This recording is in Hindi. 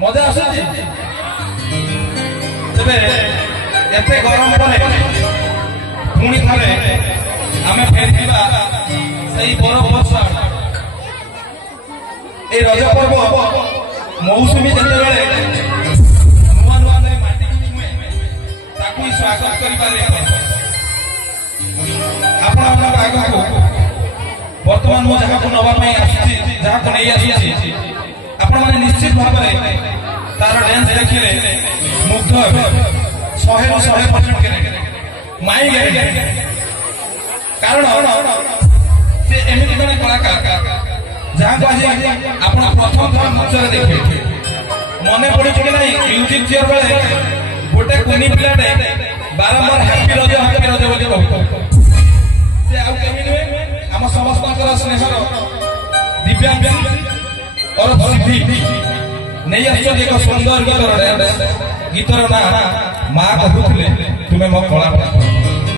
मजा आसुची तेरे एते गरम परे पुणी थरे आमे फेरथिबा सही बरफ वर्षा ए रज पर्व मौसुमी जते बेले नुआ नुआ ने माटी की छुए ताकू स्वागत करि पारे आपण आपण आगो को वर्तमान मो जहा को नवा पई आसी जहा को नै आसी आपण माने निश्चित भाव में तार डांस देखिले मुग्ध हेबे 100% के माई गए कारण से एमिति जने कलाकार जहां को आज आपण प्रथम थर मंच रे देखे मने पड़ी कि नहीं म्यूजिक चेयर बेले गोटे कुनी पिलाटे बारंबार हैप्पी रज बोली कहतो से आउ केमि नुए हम समस्त स्नेहर दिव्यांग और सिद्धि नहीं आसो एक सुंदर गीतर ना माँ कहूले तुम्हें मो कला